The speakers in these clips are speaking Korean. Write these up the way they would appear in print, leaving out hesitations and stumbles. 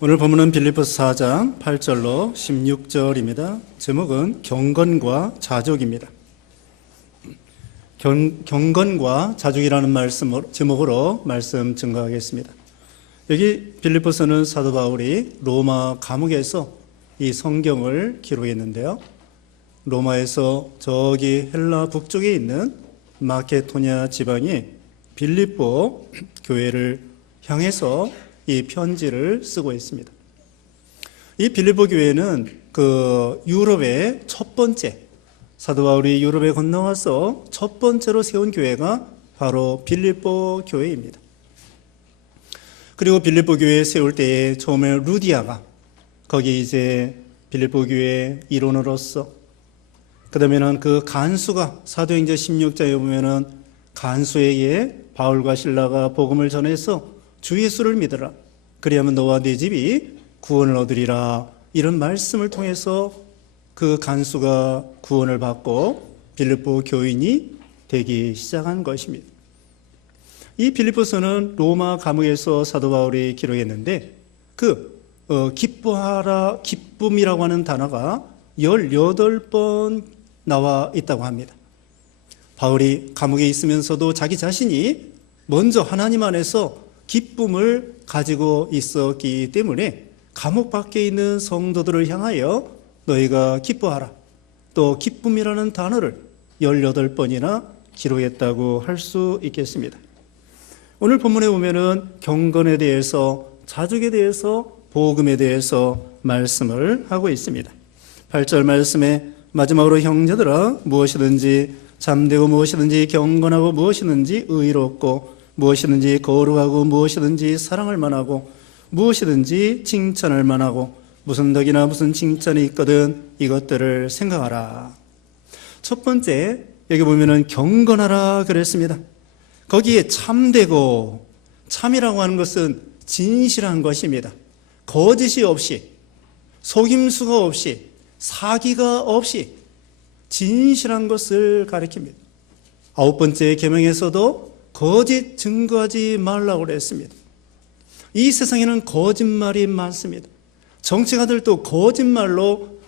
오늘 본문은 빌립보서 4장 8절로 16절입니다. 제목은 경건과 자족입니다. 경건과 자족이라는 제목으로 말씀 증거하겠습니다. 여기 빌립보서는 사도 바울이 로마 감옥에서 이 성경을 기록했는데요. 로마에서 저기 헬라 북쪽에 있는 마케도냐 지방의 빌립보 교회를 향해서 이 편지를 쓰고 있습니다. 이 빌립보 교회는 유럽의 첫 번째, 사도 바울이 유럽에 건너와서 첫 번째로 세운 교회가 바로 빌립보 교회입니다. 그리고 빌립보 교회 세울 때에 처음에 루디아가 거기 이제 빌립보 교회 일원으로서, 그 다음에는 그 간수가 사도행전 16장에 보면은 간수에게 바울과 실라가 복음을 전해서 주 예수를 믿으라, 그리하면 너와 네 집이 구원을 얻으리라, 이런 말씀을 통해서 그 간수가 구원을 받고 빌립보 교인이 되기 시작한 것입니다. 이 빌립보서는 로마 감옥에서 사도 바울이 기록했는데 기뻐하라, 기쁨이라고 하는 단어가 18번 나와 있다고 합니다. 바울이 감옥에 있으면서도 자기 자신이 먼저 하나님 안에서 기쁨을 가지고 있었기 때문에 감옥 밖에 있는 성도들을 향하여 너희가 기뻐하라, 또 기쁨이라는 단어를 18번이나 기록했다고 할 수 있겠습니다. 오늘 본문에 보면은 경건에 대해서, 자족에 대해서, 복음에 대해서 말씀을 하고 있습니다. 8절 말씀에 마지막으로 형제들아, 무엇이든지 잠되고 무엇이든지 경건하고 무엇이든지 의롭고 무엇이든지 거룩하고 무엇이든지 사랑할 만하고 무엇이든지 칭찬할 만하고 무슨 덕이나 무슨 칭찬이 있거든 이것들을 생각하라. 첫 번째, 여기 보면은 경건하라 그랬습니다. 거기에 참되고, 참이라고 하는 것은 진실한 것입니다. 거짓이 없이, 속임수가 없이, 사기가 없이 진실한 것을 가리킵니다. 9번째 계명에서도 거짓 증거하지 말라고 그랬습니다. 이 세상에는 거짓말이 많습니다. 정치가들도 거짓말로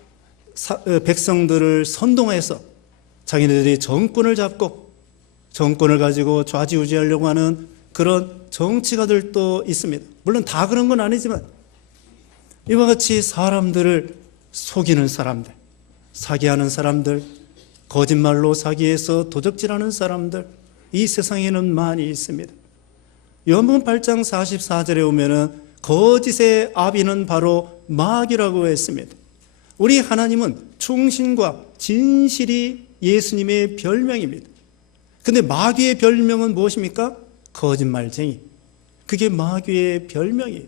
백성들을 선동해서 자기네들이 정권을 잡고 정권을 가지고 좌지우지하려고 하는 그런 정치가들도 있습니다. 물론 다 그런 건 아니지만 이와 같이 사람들을 속이는 사람들, 사기하는 사람들, 거짓말로 사기해서 도적질하는 사람들, 이 세상에는 많이 있습니다. 요한복음 8장 44절에 오면은 거짓의 아비는 바로 마귀라고 했습니다. 우리 하나님은 충신과 진실이 예수님의 별명입니다. 근데 마귀의 별명은 무엇입니까? 거짓말쟁이. 그게 마귀의 별명이에요.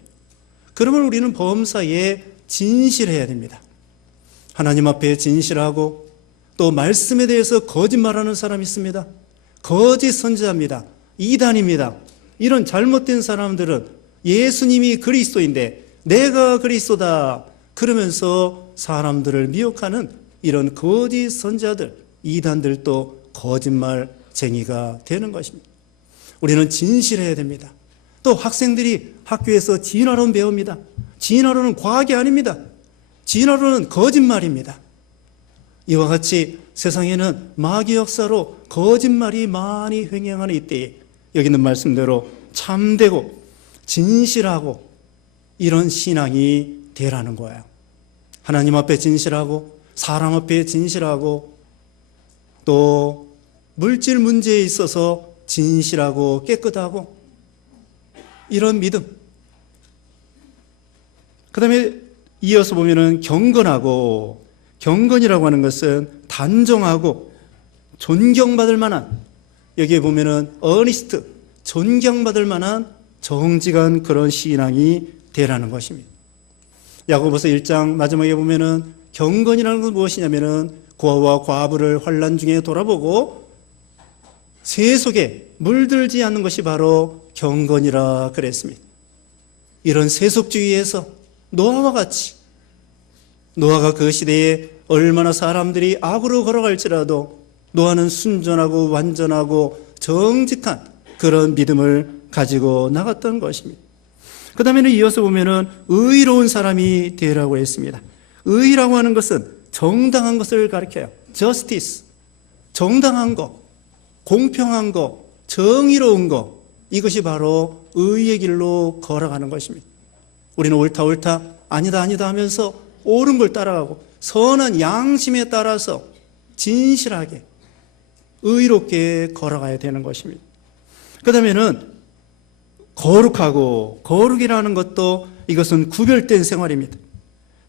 그러면 우리는 범사에 진실해야 됩니다. 하나님 앞에 진실하고, 또 말씀에 대해서 거짓말하는 사람이 있습니다. 거짓 선지자입니다. 이단입니다. 이런 잘못된 사람들은 예수님이 그리스도인데 내가 그리스도다 그러면서 사람들을 미혹하는 이런 거짓 선지자들, 이단들도 거짓말쟁이가 되는 것입니다. 우리는 진실해야 됩니다. 또 학생들이 학교에서 진화론 배웁니다. 진화론은 과학이 아닙니다. 진화론은 거짓말입니다. 이와 같이 세상에는 마귀 역사로 거짓말이 많이 횡행하는 이때에 여기 있는 말씀대로 참되고 진실하고 이런 신앙이 되라는 거예요. 하나님 앞에 진실하고, 사람 앞에 진실하고, 또 물질 문제에 있어서 진실하고 깨끗하고, 이런 믿음. 그 다음에 이어서 보면은 경건하고, 경건이라고 하는 것은 단정하고 존경받을 만한, 여기에 보면은 어니스트, 존경받을 만한 정직한 그런 신앙이 되라는 것입니다. 야고보서 1장 마지막에 보면은 경건이라는 것은 무엇이냐면은 고아와 과부를 환난 중에 돌아보고 새 속에 물들지 않는 것이 바로 경건이라 그랬습니다. 이런 세속주의에서 노아와 같이, 노아가 그 시대에 얼마나 사람들이 악으로 걸어갈지라도 노아는 순전하고 완전하고 정직한 그런 믿음을 가지고 나갔던 것입니다. 그 다음에는 이어서 보면은 의로운 사람이 되라고 했습니다. 의라고 하는 것은 정당한 것을 가리켜요. justice, 정당한 것, 공평한 것, 정의로운 것, 이것이 바로 의의 길로 걸어가는 것입니다. 우리는 옳다 옳다, 아니다 아니다 하면서 옳은 걸 따라가고 선한 양심에 따라서 진실하게 의롭게 걸어가야 되는 것입니다. 그 다음에는 거룩하고, 거룩이라는 것도 이것은 구별된 생활입니다.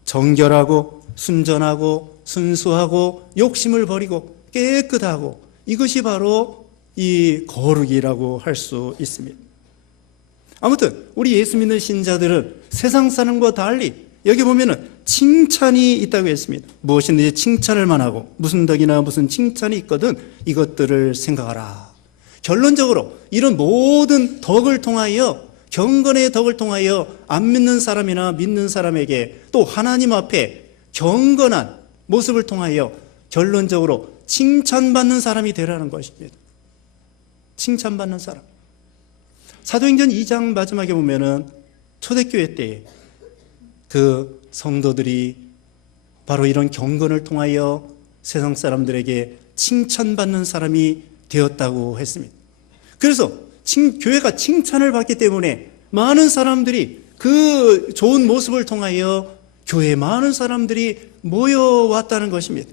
정결하고 순전하고 순수하고 욕심을 버리고 깨끗하고, 이것이 바로 이 거룩이라고 할 수 있습니다. 아무튼 우리 예수 믿는 신자들은 세상 사람과 달리 여기 보면은 칭찬이 있다고 했습니다. 무엇이든지 칭찬을 만하고 무슨 덕이나 무슨 칭찬이 있거든 이것들을 생각하라. 결론적으로 이런 모든 덕을 통하여, 경건의 덕을 통하여 안 믿는 사람이나 믿는 사람에게 또 하나님 앞에 경건한 모습을 통하여 결론적으로 칭찬받는 사람이 되라는 것입니다. 칭찬받는 사람. 사도행전 2장 마지막에 보면은 초대교회 때 그 성도들이 바로 이런 경건을 통하여 세상 사람들에게 칭찬받는 사람이 되었다고 했습니다. 그래서 교회가 칭찬을 받기 때문에 많은 사람들이 그 좋은 모습을 통하여 교회에 많은 사람들이 모여왔다는 것입니다.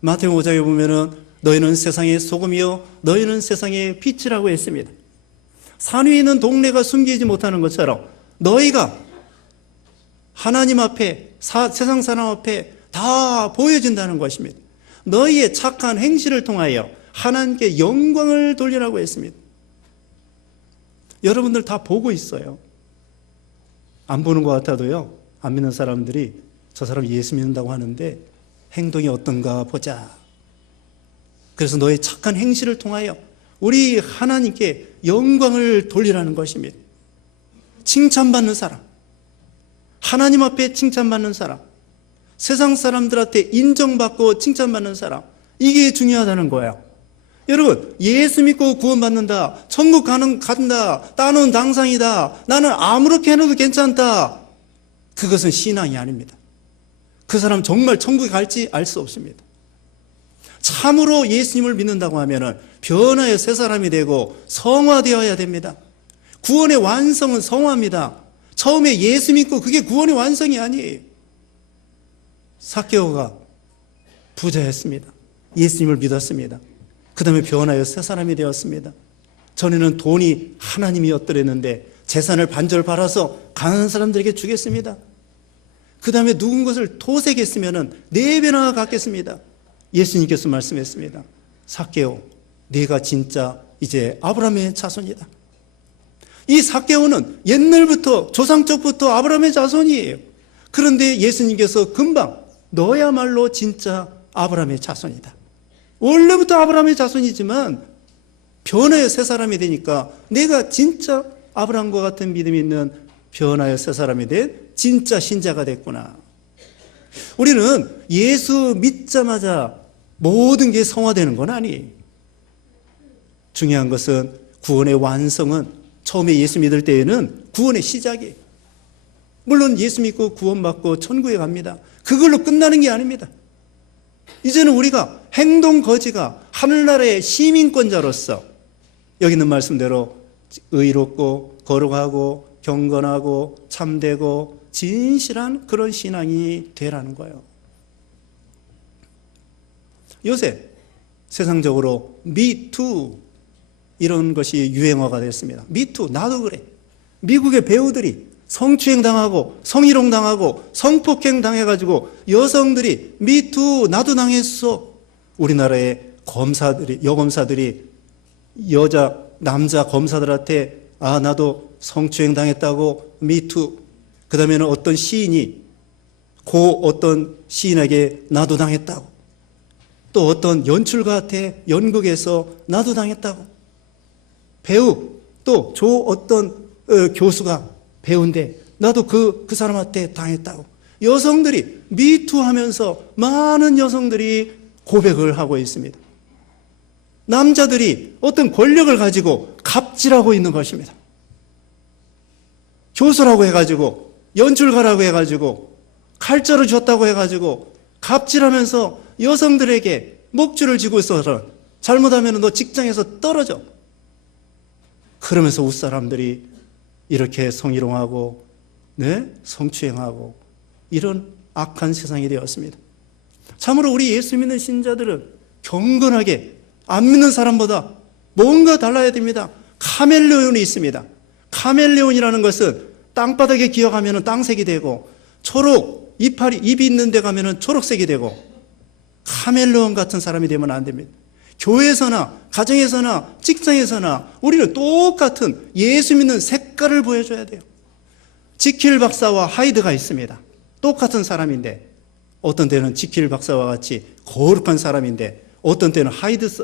마태복음 5장에 보면은 너희는 세상의 소금이요 너희는 세상의 빛이라고 했습니다. 산 위에 있는 동네가 숨기지 못하는 것처럼 너희가 하나님 앞에, 세상 사람 앞에 다 보여진다는 것입니다. 너희의 착한 행실을 통하여 하나님께 영광을 돌리라고 했습니다. 여러분들 다 보고 있어요. 안 보는 것 같아도요, 안 믿는 사람들이 저 사람 예수 믿는다고 하는데 행동이 어떤가 보자. 그래서 너의 착한 행실을 통하여 우리 하나님께 영광을 돌리라는 것입니다. 칭찬받는 사람, 하나님 앞에 칭찬받는 사람, 세상 사람들한테 인정받고 칭찬받는 사람, 이게 중요하다는 거예요. 여러분, 예수 믿고 구원받는다, 천국 간다, 나는 당상이다, 나는 아무렇게 해도 괜찮다, 그것은 신앙이 아닙니다. 그 사람 정말 천국에 갈지 알 수 없습니다. 참으로 예수님을 믿는다고 하면은 변화의 새 사람이 되고 성화되어야 됩니다. 구원의 완성은 성화입니다. 처음에 예수 믿고 그게 구원의 완성이 아니에요. 삭개오가 부자였습니다. 예수님을 믿었습니다. 그 다음에 변화의 새 사람이 되었습니다. 전에는 돈이 하나님이었더랬는데 재산을 반절 팔아서 가난한 사람들에게 주겠습니다. 그 다음에 누군 것을 토색했으면 4배나 갚겠습니다. 예수님께서 말씀했습니다. 삭개오, 네가 진짜 이제 아브라함의 자손이다. 이 삭개오는 옛날부터 조상적부터 아브라함의 자손이에요. 그런데 예수님께서 금방 너야말로 진짜 아브라함의 자손이다. 원래부터 아브라함의 자손이지만 변화의 새 사람이 되니까 내가 진짜 아브라함과 같은 믿음이 있는 변화의 새 사람이 된 진짜 신자가 됐구나. 우리는 예수 믿자마자 모든 게 성화되는 건 아니에요. 중요한 것은 구원의 완성은 처음에 예수 믿을 때에는 구원의 시작이에요. 물론 예수 믿고 구원받고 천국에 갑니다. 그걸로 끝나는 게 아닙니다. 이제는 우리가 행동 거지가 하늘나라의 시민권자로서 여기 있는 말씀대로 의롭고 거룩하고 경건하고 참되고 진실한 그런 신앙이 되라는 거예요. 요새 세상적으로 미투 이런 것이 유행어가 됐습니다. 미투, 나도 그래. 미국의 배우들이 성추행 당하고 성희롱 당하고 성폭행 당해가지고 여성들이 미투, 나도 당했어. 우리나라의 검사들이, 여검사들이 남자 검사들한테 나도 성추행 당했다고 미투. 그 다음에는 어떤 시인이 어떤 시인에게 나도 당했다고. 또 어떤 연출가한테 연극에서 나도 당했다고. 배우, 또 어떤 교수가 배우인데 나도 그 사람한테 당했다고. 여성들이 미투 하면서 많은 여성들이 고백을 하고 있습니다. 남자들이 어떤 권력을 가지고 갑질하고 있는 것입니다. 교수라고 해가지고 연출가라고 해가지고 칼자루 줬다고 해가지고 갑질하면서 여성들에게 목줄을 쥐고 있어서 잘못하면 너 직장에서 떨어져. 그러면서 웃사람들이 이렇게 성희롱하고 성추행하고 이런 악한 세상이 되었습니다. 참으로 우리 예수 믿는 신자들은 경건하게 안 믿는 사람보다 뭔가 달라야 됩니다. 카멜레온이 있습니다. 카멜레온이라는 것은 땅바닥에 기어가면 땅색이 되고 초록 입이 있는 데 가면 초록색이 되고 카멜레온 같은 사람이 되면 안 됩니다. 교회에서나 가정에서나 직장에서나 우리는 똑같은 예수 믿는 색깔을 보여줘야 돼요. 지킬 박사와 하이드가 있습니다. 똑같은 사람인데 어떤 때는 지킬 박사와 같이 거룩한 사람인데 어떤 때는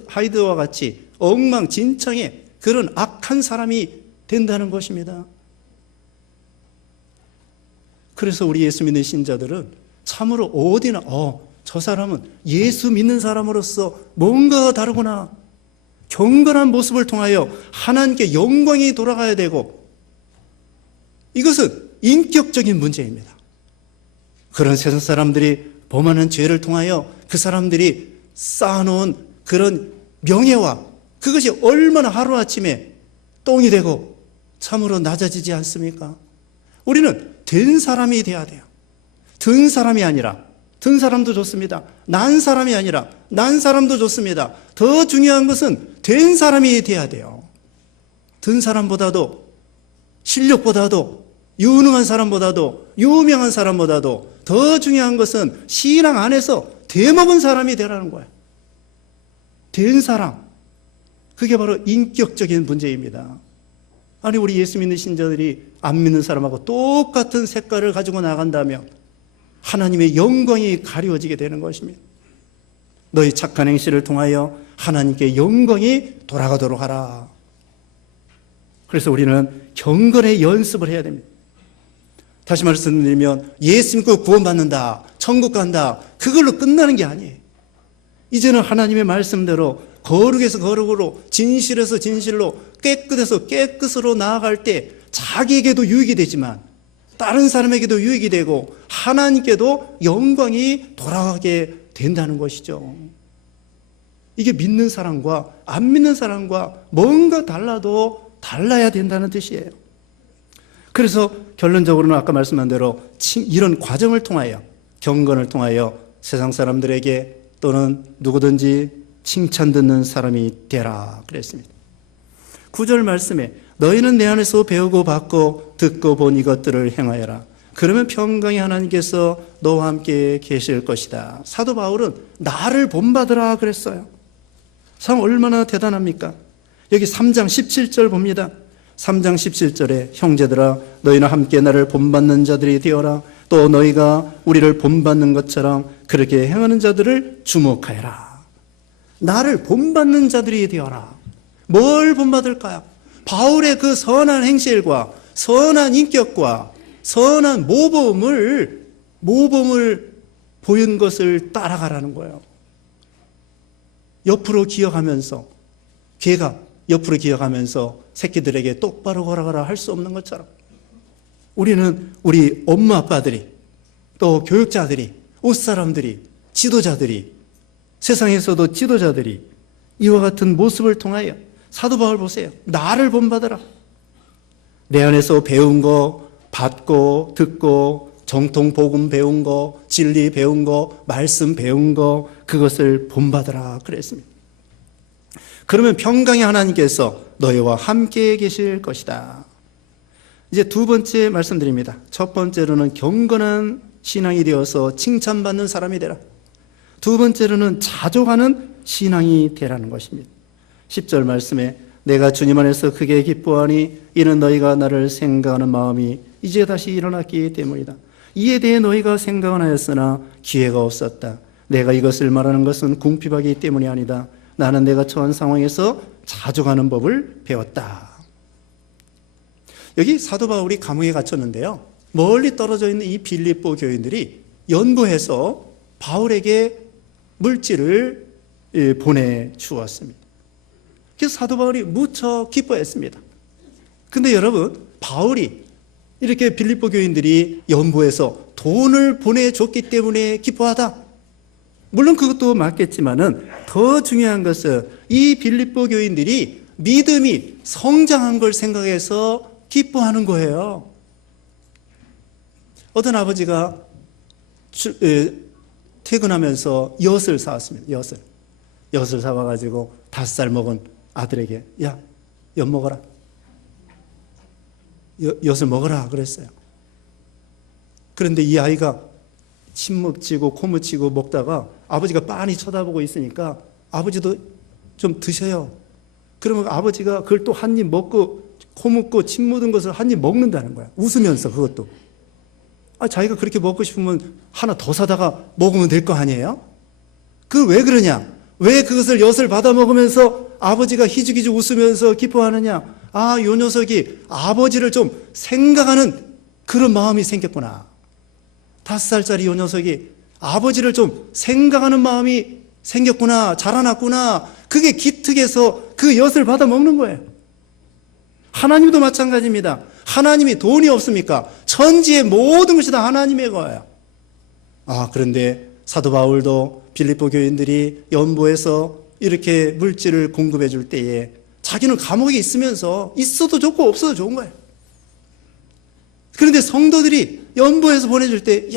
하이드와 같이 엉망진창의 그런 악한 사람이 된다는 것입니다. 그래서 우리 예수 믿는 신자들은 참으로 어디나 저 사람은 예수 믿는 사람으로서 뭔가 다르구나. 경건한 모습을 통하여 하나님께 영광이 돌아가야 되고 이것은 인격적인 문제입니다. 그런 세상 사람들이 범하는 죄를 통하여 그 사람들이 쌓아놓은 그런 명예와 그것이 얼마나 하루아침에 똥이 되고 참으로 낮아지지 않습니까? 우리는 된 사람이 돼야 돼요. 든 사람이 아니라 든 사람도 좋습니다. 난 사람이 아니라 난 사람도 좋습니다. 더 중요한 것은 된 사람이 돼야 돼요. 든 사람보다도 실력보다도 유능한 사람보다도 유명한 사람보다도 더 중요한 것은 신앙 안에서 대먹은 사람이 되라는 거예요. 된 사람. 그게 바로 인격적인 문제입니다. 아니 우리 예수 믿는 신자들이 안 믿는 사람하고 똑같은 색깔을 가지고 나간다면 하나님의 영광이 가려지게 되는 것입니다. 너희 착한 행실을 통하여 하나님께 영광이 돌아가도록 하라. 그래서 우리는 경건의 연습을 해야 됩니다. 다시 말씀드리면 예수 믿고 구원받는다, 천국 간다, 그걸로 끝나는 게 아니에요. 이제는 하나님의 말씀대로 거룩에서 거룩으로 진실에서 진실로 깨끗해서 깨끗으로 나아갈 때 자기에게도 유익이 되지만 다른 사람에게도 유익이 되고 하나님께도 영광이 돌아가게 된다는 것이죠. 이게 믿는 사람과 안 믿는 사람과 뭔가 달라도 달라야 된다는 뜻이에요. 그래서 결론적으로는 아까 말씀한 대로 이런 과정을 통하여 경건을 통하여 세상 사람들에게 또는 누구든지 칭찬 듣는 사람이 되라 그랬습니다. 9절 말씀에 너희는 내 안에서 배우고 받고 듣고 본 이것들을 행하여라. 그러면 평강의 하나님께서 너와 함께 계실 것이다. 사도 바울은 나를 본받으라 그랬어요. 참 얼마나 대단합니까? 여기 3장 17절 봅니다. 3장 17절에 형제들아 너희는 함께 나를 본받는 자들이 되어라. 또 너희가 우리를 본받는 것처럼 그렇게 행하는 자들을 주목하여라. 나를 본받는 자들이 되어라. 뭘 본받을까요? 바울의 그 선한 행실과 선한 인격과 선한 모범을 보인 것을 따라가라는 거예요. 옆으로 기어가면서 개가 옆으로 기어가면서 새끼들에게 똑바로 걸어가라 할 수 없는 것처럼 우리는 우리 엄마 아빠들이 또 교육자들이 옷사람들이 지도자들이 세상에서도 지도자들이 이와 같은 모습을 통하여 사도 바울 보세요. 나를 본받아라. 내 안에서 배운 거 받고 듣고 정통 복음 배운 거 진리 배운 거 말씀 배운 거 그것을 본받아라 그랬습니다. 그러면 평강의 하나님께서 너희와 함께 계실 것이다. 이제 두 번째 말씀드립니다. 첫 번째로는 경건한 신앙이 되어서 칭찬받는 사람이 되라. 두 번째로는 자족하는 신앙이 되라는 것입니다. 10절 말씀에 내가 주님 안에서 크게 기뻐하니 이는 너희가 나를 생각하는 마음이 이제 다시 일어났기 때문이다. 이에 대해 너희가 생각은 하였으나 기회가 없었다. 내가 이것을 말하는 것은 궁핍하기 때문이 아니다. 나는 내가 처한 상황에서 자족하는 법을 배웠다. 여기 사도 바울이 감옥에 갇혔는데요. 멀리 떨어져 있는 이 빌립보 교인들이 연구해서 바울에게 물질을 보내주었습니다. 그래서 사도 바울이 무척 기뻐했습니다. 근데 여러분, 바울이 이렇게 빌립보 교인들이 연보에서 돈을 보내줬기 때문에 기뻐하다. 물론 그것도 맞겠지만은 더 중요한 것은 이 빌립보 교인들이 믿음이 성장한 걸 생각해서 기뻐하는 거예요. 어떤 아버지가 퇴근하면서 엿을 사왔습니다. 엿을 사와가지고 5살 먹은 아들에게, 야, 엿 먹어라. 엿을 먹어라 그랬어요. 그런데 이 아이가 침 묻히고 코 묻히고 먹다가 아버지가 빤히 쳐다보고 있으니까 아버지도 좀 드셔요. 그러면 아버지가 그걸 또 한 입 먹고 코 묻고 침 묻은 것을 한 입 먹는다는 거야. 웃으면서 그것도. 자기가 그렇게 먹고 싶으면 하나 더 사다가 먹으면 될 거 아니에요? 그 왜 그러냐? 왜 그것을 엿을 받아 먹으면서 아버지가 희죽희죽 웃으면서 기뻐하느냐? 요 녀석이 아버지를 좀 생각하는 그런 마음이 생겼구나. 5살짜리 요 녀석이 아버지를 좀 생각하는 마음이 생겼구나. 자라났구나. 그게 기특해서 그 엿을 받아 먹는 거예요. 하나님도 마찬가지입니다. 하나님이 돈이 없습니까? 천지의 모든 것이 다 하나님의 거예요. 그런데 사도 바울도 빌립보 교인들이 연보에서 이렇게 물질을 공급해 줄 때에 자기는 감옥에 있으면서 있어도 좋고 없어도 좋은 거예요. 그런데 성도들이 연보에서 보내줄 때,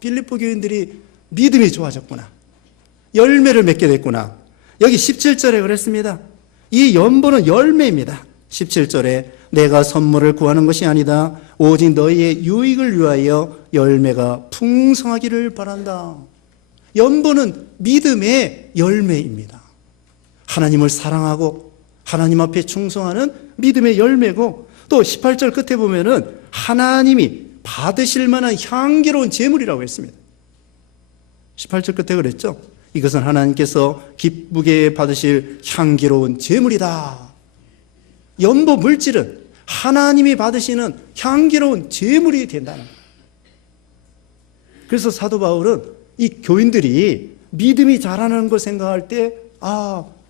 빌립보 교인들이 믿음이 좋아졌구나. 열매를 맺게 됐구나. 여기 17절에 그랬습니다. 이 연보는 열매입니다. 17절에 내가 선물을 구하는 것이 아니다. 오직 너희의 유익을 위하여 열매가 풍성하기를 바란다. 연보는 믿음의 열매입니다. 하나님을 사랑하고 하나님 앞에 충성하는 믿음의 열매고, 또 18절 끝에 보면은 하나님이 받으실 만한 향기로운 제물이라고 했습니다. 18절 끝에 그랬죠. 이것은 하나님께서 기쁘게 받으실 향기로운 제물이다. 연보 물질은 하나님이 받으시는 향기로운 제물이 된다는 거예요. 그래서 사도 바울은 이 교인들이 믿음이 자라는 걸 생각할 때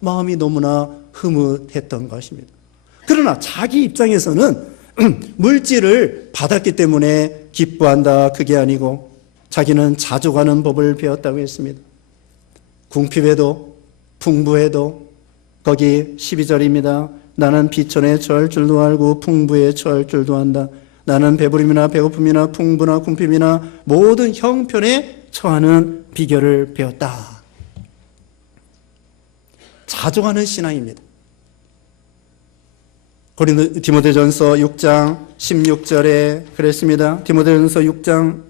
마음이 너무나 흐뭇했던 것입니다. 그러나 자기 입장에서는 물질을 받았기 때문에 기뻐한다, 그게 아니고 자기는 자족하는 법을 배웠다고 했습니다. 궁핍에도 풍부해도, 거기 12절입니다. 나는 비천에 처할 줄도 알고 풍부에 처할 줄도 안다. 나는 배부름이나 배고픔이나 풍부나 궁핍이나 모든 형편에 처하는 비결을 배웠다. 자족하는 신앙입니다. 디모데전서 6장 16절에 그랬습니다. 디모데전서 6장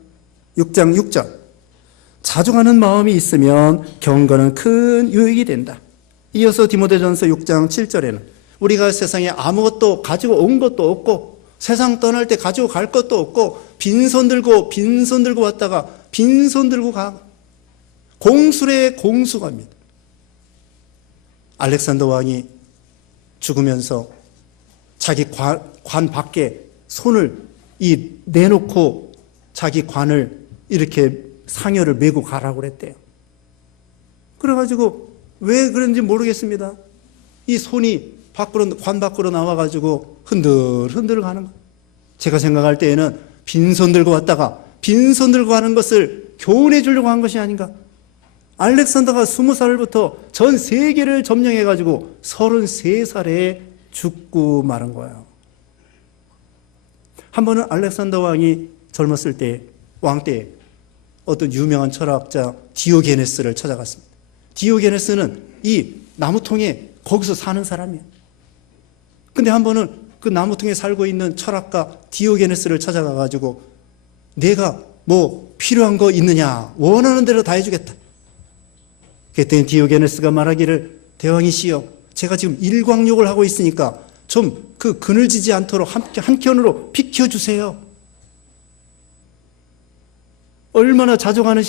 6절. 자족하는 마음이 있으면 경건은 큰 유익이 된다. 이어서 디모데전서 6장 7절에는 우리가 세상에 아무것도 가지고 온 것도 없고 세상 떠날 때 가지고 갈 것도 없고 빈손 들고 왔다가 빈손 들고 가. 공술의 공수갑니다. 알렉산더 왕이 죽으면서 자기 관 밖에 손을 내놓고 자기 관을 이렇게 상여를 메고 가라고 그랬대요. 그래가지고 왜 그런지 모르겠습니다. 이 손이 관 밖으로 나와가지고 흔들흔들 가는 거예요. 제가 생각할 때에는 빈손 들고 왔다가 빈손 들고 가는 것을 교훈해 주려고 한 것이 아닌가. 알렉산더가 20살부터 전 세계를 점령해가지고 33살에 죽고 마른 거예요. 한 번은 알렉산더 왕이 젊었을 때, 왕 때 어떤 유명한 철학자 디오게네스를 찾아갔습니다. 디오게네스는 이 나무통에 거기서 사는 사람이에요. 근데 한 번은 그 나무통에 살고 있는 철학가 디오게네스를 찾아가가지고 내가 뭐 필요한 거 있느냐, 원하는 대로 다 해주겠다. 그랬더니 디오게네스가 말하기를, 대왕이시여, 제가 지금 일광욕을 하고 있으니까 좀 그 그늘지지 않도록 한켠으로 비켜주세요. 얼마나 자족하는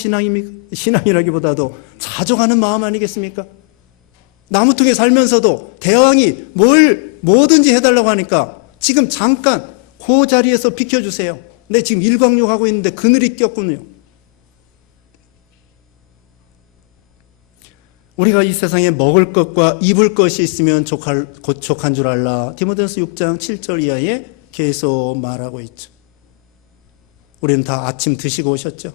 신앙이라기보다도 자족하는 마음 아니겠습니까? 나무통에 살면서도 대왕이 뭐든지 해달라고 하니까 지금 잠깐 그 자리에서 비켜주세요. 내 지금 일광욕 하고 있는데 그늘이 꼈군요. 우리가 이 세상에 먹을 것과 입을 것이 있으면 족한 줄 알라. 디모데전서 6장 7절 이하에 계속 말하고 있죠. 우리는 다 아침 드시고 오셨죠.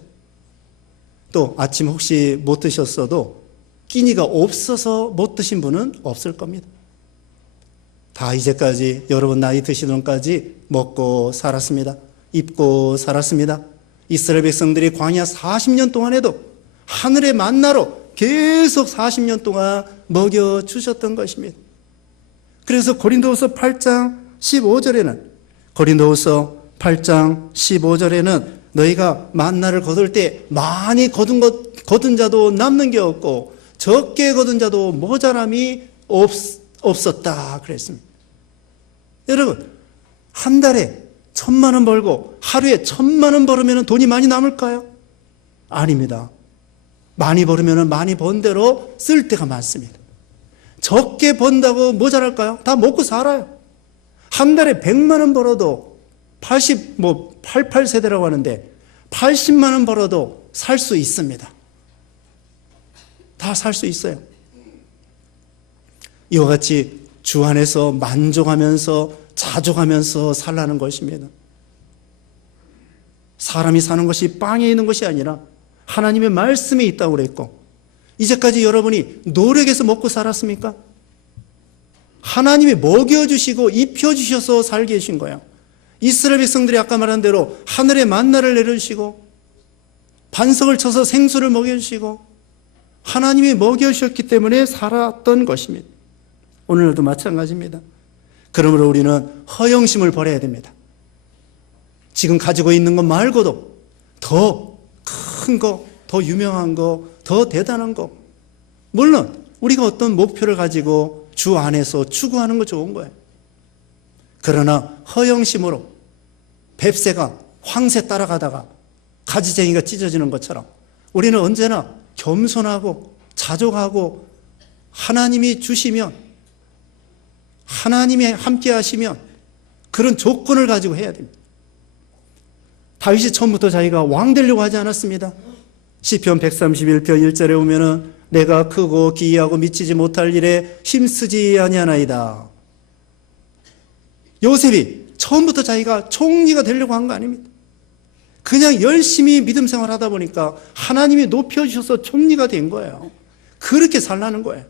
또 아침 혹시 못 드셨어도 끼니가 없어서 못 드신 분은 없을 겁니다. 다 이제까지 여러분 나이 드시는 분까지 먹고 살았습니다. 입고 살았습니다. 이스라엘 백성들이 광야 40년 동안에도 하늘의 만나로 계속 40년 동안 먹여주셨던 것입니다. 그래서 고린도후서 8장 15절에는 너희가 만나를 거둘 때 많이 거둔 자도 남는 게 없고 적게 거둔 자도 모자람이 없었다 그랬습니다. 여러분, 한 달에 1,000만 원 벌고 하루에 1,000만 원 벌으면 돈이 많이 남을까요? 아닙니다. 많이 벌으면 많이 번 대로 쓸 때가 많습니다. 적게 번다고 모자랄까요? 다 먹고 살아요. 한 달에 100만 원 벌어도 88세대라고 하는데 80만 원 벌어도 살 수 있습니다. 다 살 수 있어요. 이와 같이 주 안에서 만족하면서 자족하면서 살라는 것입니다. 사람이 사는 것이 빵에 있는 것이 아니라 하나님의 말씀에 있다고 그랬고, 이제까지 여러분이 노력해서 먹고 살았습니까? 하나님이 먹여주시고 입혀주셔서 살게 해주신 거예요. 이스라엘 백성들이 아까 말한 대로 하늘의 만나를 내려주시고 반석을 쳐서 생수를 먹여주시고 하나님이 먹여주셨기 때문에 살았던 것입니다. 오늘도 마찬가지입니다. 그러므로 우리는 허영심을 버려야 됩니다. 지금 가지고 있는 것 말고도 더 큰 거, 더 유명한 거, 더 대단한 거, 물론 우리가 어떤 목표를 가지고 주 안에서 추구하는 거 좋은 거예요. 그러나 허영심으로 뱁새가 황새 따라가다가 가지쟁이가 찢어지는 것처럼 우리는 언제나 겸손하고 자족하고 하나님이 주시면, 하나님이 함께 하시면 그런 조건을 가지고 해야 됩니다. 다윗이 처음부터 자기가 왕 되려고 하지 않았습니다. 시편 131편 1절에 보면은 내가 크고 기이하고 미치지 못할 일에 힘쓰지 아니하나이다. 요셉이 처음부터 자기가 총리가 되려고 한 거 아닙니다. 그냥 열심히 믿음 생활하다 보니까 하나님이 높여주셔서 총리가 된 거예요. 그렇게 살라는 거예요.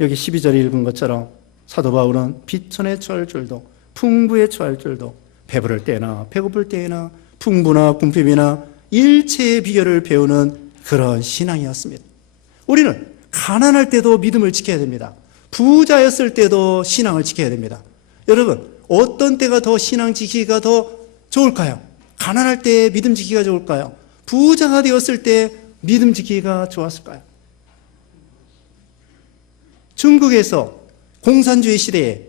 여기 12절에 읽은 것처럼 사도 바울은 비천에 처할 줄도 풍부에 처할 줄도 배부를 때나 배고플 때나 풍부나 궁핍이나 일체의 비결을 배우는 그런 신앙이었습니다. 우리는 가난할 때도 믿음을 지켜야 됩니다. 부자였을 때도 신앙을 지켜야 됩니다. 여러분, 어떤 때가 더 신앙 지키기가 더 좋을까요? 가난할 때 믿음 지키기가 좋을까요? 부자가 되었을 때 믿음 지키기가 좋았을까요? 중국에서 공산주의 시대에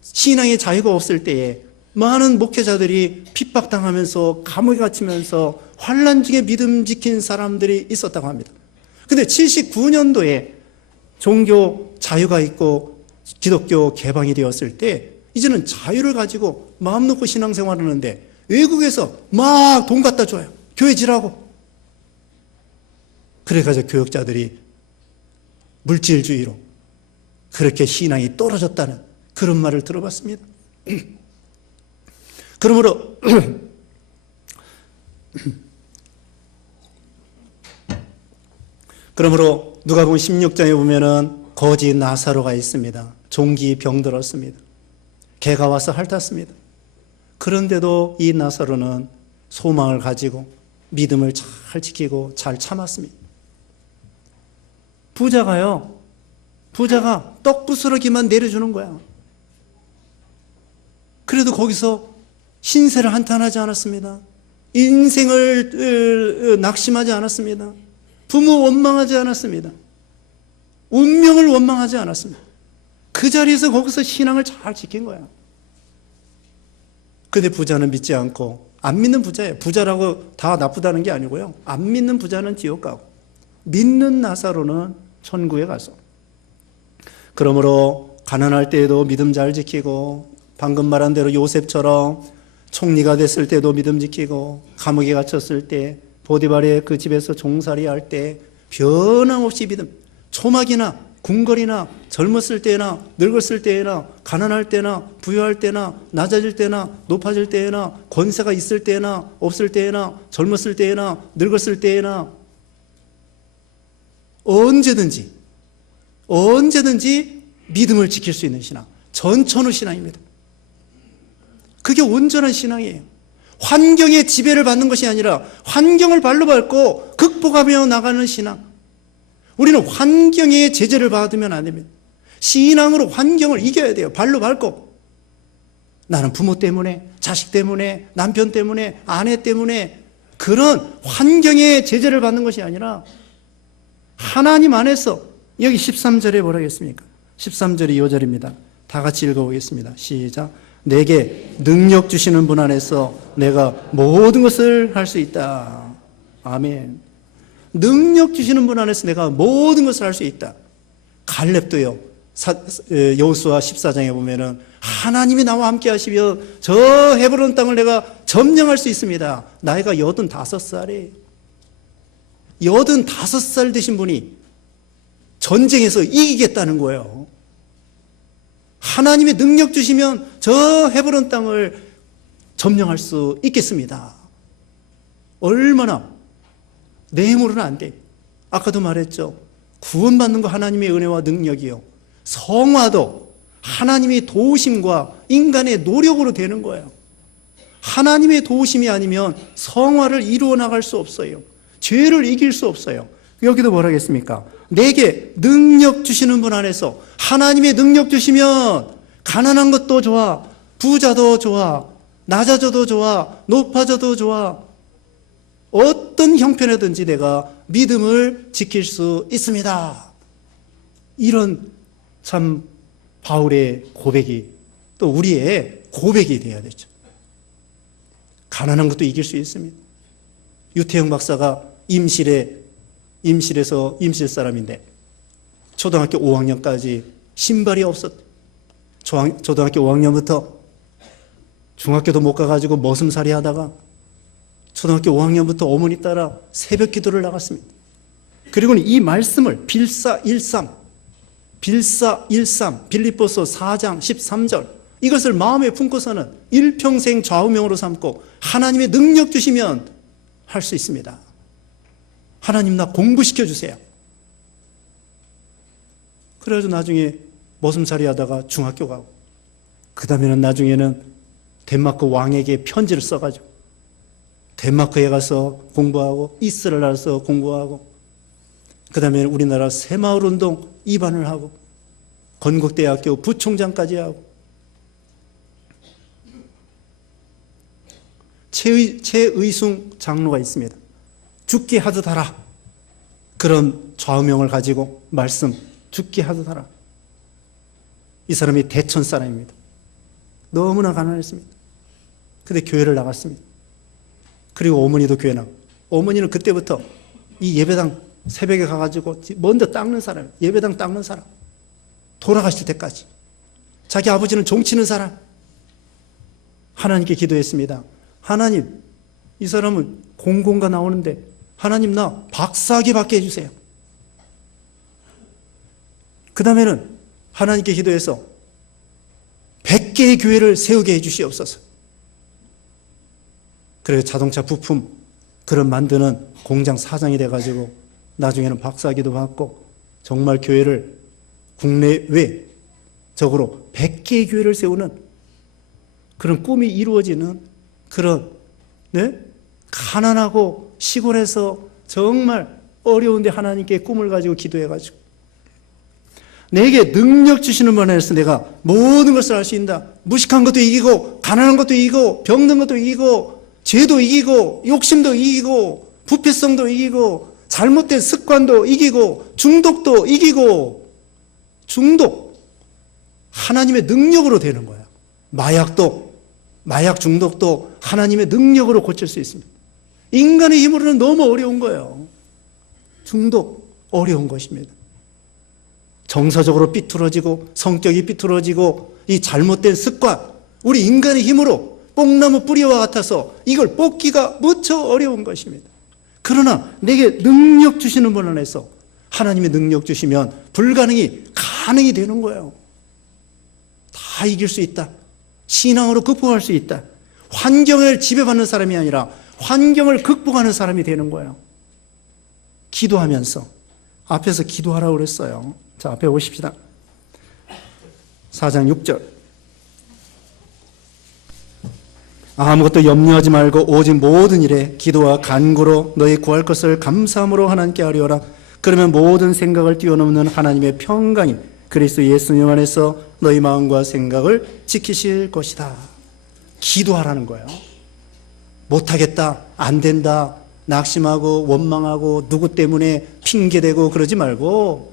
신앙의 자유가 없을 때에 많은 목회자들이 핍박당하면서 감옥에 갇히면서 환난 중에 믿음 지킨 사람들이 있었다고 합니다. 그런데 79년도에 종교 자유가 있고 기독교 개방이 되었을 때 이제는 자유를 가지고 마음 놓고 신앙생활을 하는데 외국에서 막 돈 갖다 줘요. 교회 지라고. 그래가지고 교역자들이 물질주의로 그렇게 신앙이 떨어졌다는 그런 말을 들어봤습니다. 그러므로 누가복음 16장에 보면은 거지 나사로가 있습니다. 종기 병들었습니다. 개가 와서 핥았습니다. 그런데도 이 나사로는 소망을 가지고 믿음을 잘 지키고 잘 참았습니다. 부자가 떡 부스러기만 내려주는 거야. 그래도 거기서 신세를 한탄하지 않았습니다. 인생을 낙심하지 않았습니다. 부모 원망하지 않았습니다. 운명을 원망하지 않았습니다. 그 자리에서 거기서 신앙을 잘 지킨 거야. 근데 부자는 믿지 않고, 안 믿는 부자예요. 부자라고 다 나쁘다는 게 아니고요. 안 믿는 부자는 지옥 가고, 믿는 나사로는 천국에 가서. 그러므로 가난할 때에도 믿음 잘 지키고, 방금 말한 대로 요셉처럼 총리가 됐을 때도 믿음 지키고, 감옥에 갇혔을 때, 보디발의 그 집에서 종살이 할 때 변함없이 믿음, 초막이나 궁궐이나 젊었을 때나 늙었을 때나 가난할 때나 부유할 때나 낮아질 때나 높아질 때나 권세가 있을 때나 없을 때나 젊었을 때나 늙었을 때나 언제든지 믿음을 지킬 수 있는 신앙, 전천후 신앙입니다. 그게 온전한 신앙이에요. 환경의 지배를 받는 것이 아니라 환경을 발로 밟고 극복하며 나가는 신앙. 우리는 환경의 제재를 받으면 안 됩니다. 신앙으로 환경을 이겨야 돼요. 발로 밟고. 나는 부모 때문에, 자식 때문에, 남편 때문에, 아내 때문에 그런 환경의 제재를 받는 것이 아니라 하나님 안에서, 여기 13절에 뭐라 했습니까? 13절이 이 절입니다. 다 같이 읽어보겠습니다. 시작. 내게 능력 주시는 분 안에서 내가 모든 것을 할 수 있다. 아멘. 능력 주시는 분 안에서 내가 모든 것을 할 수 있다. 갈렙도요. 여호수아 14장에 보면은 하나님이 나와 함께 하시며 저 헤브론 땅을 내가 점령할 수 있습니다. 나이가 85살이에요. 85살 되신 분이 전쟁에서 이기겠다는 거예요. 하나님이 능력 주시면 저 헤브론 땅을 점령할 수 있겠습니다. 얼마나 내 힘으로는 안 돼. 아까도 말했죠. 구원받는 거 하나님의 은혜와 능력이요. 성화도 하나님의 도우심과 인간의 노력으로 되는 거예요. 하나님의 도우심이 아니면 성화를 이루어 나갈 수 없어요. 죄를 이길 수 없어요. 여기도 뭐라 하겠습니까? 내게 능력 주시는 분 안에서 하나님의 능력 주시면 가난한 것도 좋아, 부자도 좋아, 낮아져도 좋아, 높아져도 좋아, 어떤 형편이든지 내가 믿음을 지킬 수 있습니다. 이런 참 바울의 고백이 또 우리의 고백이 되어야 되죠. 가난한 것도 이길 수 있습니다. 유태영 박사가 임실에서 임실 사람인데 초등학교 5학년까지 신발이 없었대. 초등학교 5학년부터 중학교도 못 가가지고 머슴살이 하다가 초등학교 5학년부터 어머니 따라 새벽 기도를 나갔습니다. 그리고는 이 말씀을 빌사일삼 빌립보서 4장 13절 이것을 마음에 품고서는 일평생 좌우명으로 삼고 하나님의 능력 주시면 할 수 있습니다. 하나님 나 공부시켜 주세요. 그래가지고 나중에 머슴살이 하다가 중학교 가고 그 다음에는 나중에는 덴마크 왕에게 편지를 써가지고 덴마크에 가서 공부하고 이스라엘에서 공부하고 그 다음에 우리나라 새마을운동 입안을 하고 건국대학교 부총장까지 하고 최의숭 장로가 있습니다. 죽게 하듯 하라. 그런 좌우명을 가지고 말씀 죽게 하듯 하라. 이 사람이 대천 사람입니다. 너무나 가난했습니다. 근데 교회를 나갔습니다. 그리고 어머니도 교회 나가고 어머니는 그때부터 이 예배당 새벽에 가가지고 먼저 닦는 사람, 예배당 닦는 사람, 돌아가실 때까지 자기 아버지는 종치는 사람. 하나님께 기도했습니다. 하나님, 이 사람은 공공가 나오는데 하나님 나 박사학위 받게 해주세요. 그 다음에는 하나님께 기도해서 100개의 교회를 세우게 해주시옵소서. 그래서 자동차 부품 그런 만드는 공장 사장이 돼가지고 나중에는 박사학위도 받고 정말 교회를 국내외적으로 100개의 교회를 세우는 그런 꿈이 이루어지는 그런 가난하고 시골에서 정말 어려운데 하나님께 꿈을 가지고 기도해가지고 내게 능력 주시는 분 안에서 내가 모든 것을 할 수 있다. 무식한 것도 이기고 가난한 것도 이기고 병든 것도 이기고 죄도 이기고 욕심도 이기고 부패성도 이기고 잘못된 습관도 이기고 중독도 이기고 중독 하나님의 능력으로 되는 거야. 마약 중독도 하나님의 능력으로 고칠 수 있습니다. 인간의 힘으로는 너무 어려운 거예요. 중독 어려운 것입니다. 정서적으로 삐뚤어지고 성격이 삐뚤어지고 이 잘못된 습관 우리 인간의 힘으로 뽕나무 뿌리와 같아서 이걸 뽑기가 무척 어려운 것입니다. 그러나 내게 능력 주시는 분 안에서 하나님의 능력 주시면 불가능이 가능이 되는 거예요. 다 이길 수 있다. 신앙으로 극복할 수 있다. 환경을 지배받는 사람이 아니라 환경을 극복하는 사람이 되는 거예요. 기도하면서 앞에서 기도하라고 그랬어요. 자, 앞에 오십시다. 4장 6절. 아무것도 염려하지 말고 오직 모든 일에 기도와 간구로 너희 구할 것을 감사함으로 하나님께 아뢰어라. 그러면 모든 생각을 뛰어넘는 하나님의 평강이 그리스도 예수님 안에서 너희 마음과 생각을 지키실 것이다. 기도하라는 거예요. 못하겠다, 안 된다, 낙심하고 원망하고 누구 때문에 핑계대고 그러지 말고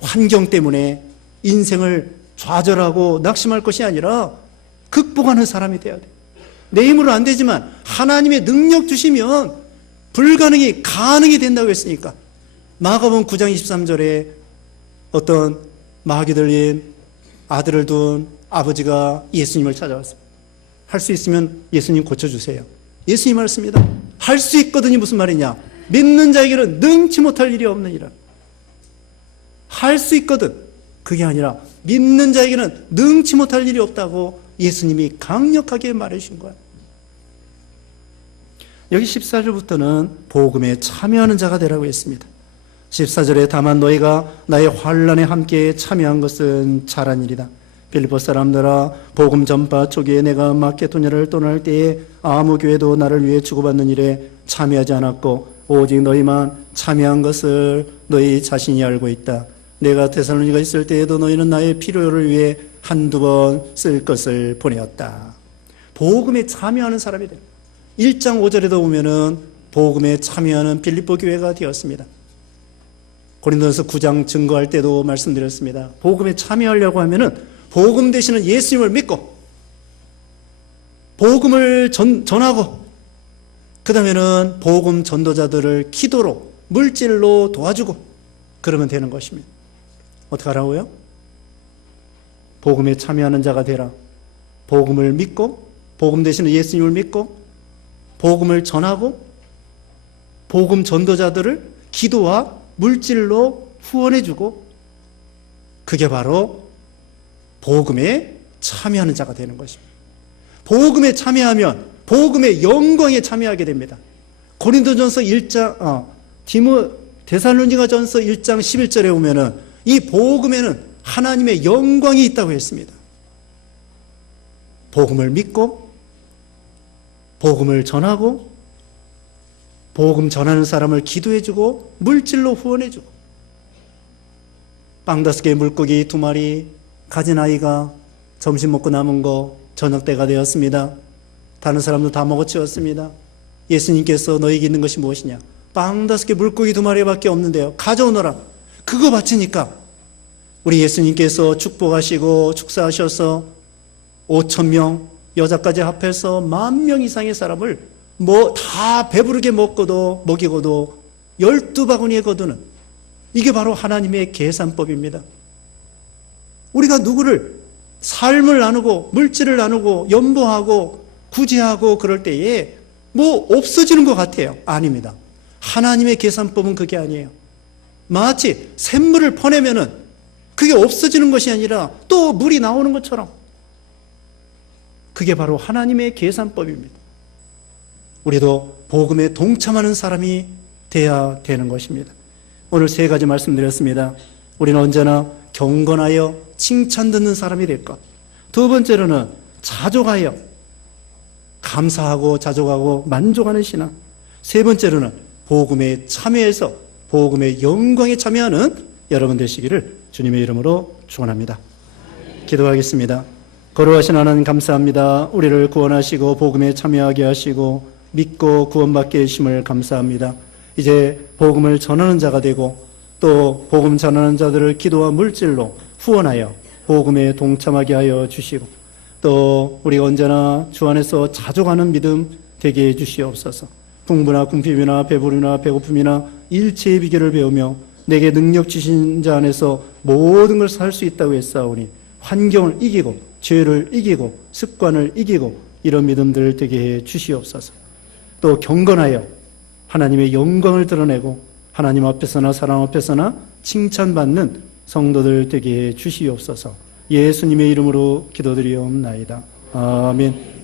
환경 때문에 인생을 좌절하고 낙심할 것이 아니라 극복하는 사람이 돼야 돼. 내 힘으로 안 되지만 하나님의 능력 주시면 불가능이 가능이 된다고 했으니까. 마가복음 9장 23절에 어떤 마귀 들린 아들을 둔 아버지가 예수님을 찾아왔습니다. 할 수 있으면 예수님 고쳐주세요. 예수님 말씀입니다. 할 수 있거든이 무슨 말이냐? 믿는 자에게는 능치 못할 일이 없느니라. 할 수 있거든. 그게 아니라 믿는 자에게는 능치 못할 일이 없다고 예수님이 강력하게 말해주신 거야. 여기 14절부터는 복음에 참여하는 자가 되라고 했습니다. 14절에 다만 너희가 나의 환난에 함께 참여한 것은 잘한 일이다. 빌립보 사람들아, 복음 전파 초기에 내가 마케도냐를 떠날 때에 아무 교회도 나를 위해 주고받는 일에 참여하지 않았고 오직 너희만 참여한 것을 너희 자신이 알고 있다. 내가 데살로니가 있을 때에도 너희는 나의 필요를 위해 한두 번 쓸 것을 보내었다. 복음에 참여하는 사람이 돼. 1장 5절에도 보면은 복음에 참여하는 빌립보 교회가 되었습니다. 고린도전서 9장 증거할 때도 말씀드렸습니다. 복음에 참여하려고 하면은 복음 되시는 예수님을 믿고 복음을 전하고 그 다음에는 복음 전도자들을 기도로 물질로 도와주고 그러면 되는 것입니다. 어떻게 하라고요? 복음에 참여하는 자가 되라. 복음을 믿고 복음 되시는 예수님을 믿고 복음을 전하고 복음 전도자들을 기도와 물질로 후원해주고 그게 바로 복음에 참여하는 자가 되는 것입니다. 복음에 참여하면 복음의 영광에 참여하게 됩니다. 고린도전서 1장 데살로니가전서 1장 11절에 보면은 이 복음에는 하나님의 영광이 있다고 했습니다. 복음을 믿고 복음을 전하고 복음 전하는 사람을 기도해주고 물질로 후원해주고 빵 5개 물고기 2마리 가진 아이가 점심 먹고 남은 거 저녁 때가 되었습니다. 다른 사람도 다 먹어치웠습니다. 예수님께서 너에게 있는 것이 무엇이냐? 빵 5개 물고기 2마리밖에 없는데요. 가져오너라. 그거 바치니까 우리 예수님께서 축복하시고 축사하셔서 5,000명 여자까지 합해서 10,000명 이상의 사람을 다 배부르게 먹이고도 12바구니에 거두는 이게 바로 하나님의 계산법입니다. 우리가 누구를 삶을 나누고 물질을 나누고 연보하고 구제하고 그럴 때에 없어지는 것 같아요. 아닙니다. 하나님의 계산법은 그게 아니에요. 마치 샘물을 퍼내면은 그게 없어지는 것이 아니라 또 물이 나오는 것처럼 그게 바로 하나님의 계산법입니다. 우리도 복음에 동참하는 사람이 돼야 되는 것입니다. 오늘 3가지 말씀드렸습니다. 우리는 언제나 경건하여 칭찬 듣는 사람이 될 것. 2번째로는 자족하여 감사하고 자족하고 만족하는 신앙. 3번째로는 복음에 참여해서 복음의 영광에 참여하는 여러분 되시기를 주님의 이름으로 축원합니다. 기도하겠습니다. 거룩하신 하나님 감사합니다. 우리를 구원하시고 복음에 참여하게 하시고 믿고 구원받게 해주심을 감사합니다. 이제 복음을 전하는 자가 되고 또 복음 전하는 자들을 기도와 물질로 후원하여 복음에 동참하게 하여 주시고 또 우리가 언제나 주 안에서 자족하는 믿음 되게 해 주시옵소서. 풍부나 궁핍이나 배부름이나 배고픔이나 일체의 비결을 배우며 내게 능력 주신 자 안에서 모든 걸 살 수 있다고 했사오니 환경을 이기고 죄를 이기고 습관을 이기고 이런 믿음들 되게 해 주시옵소서. 또 경건하여 하나님의 영광을 드러내고 하나님 앞에서나 사람 앞에서나 칭찬받는 성도들 되게 해 주시옵소서. 예수님의 이름으로 기도드리옵나이다. 아멘.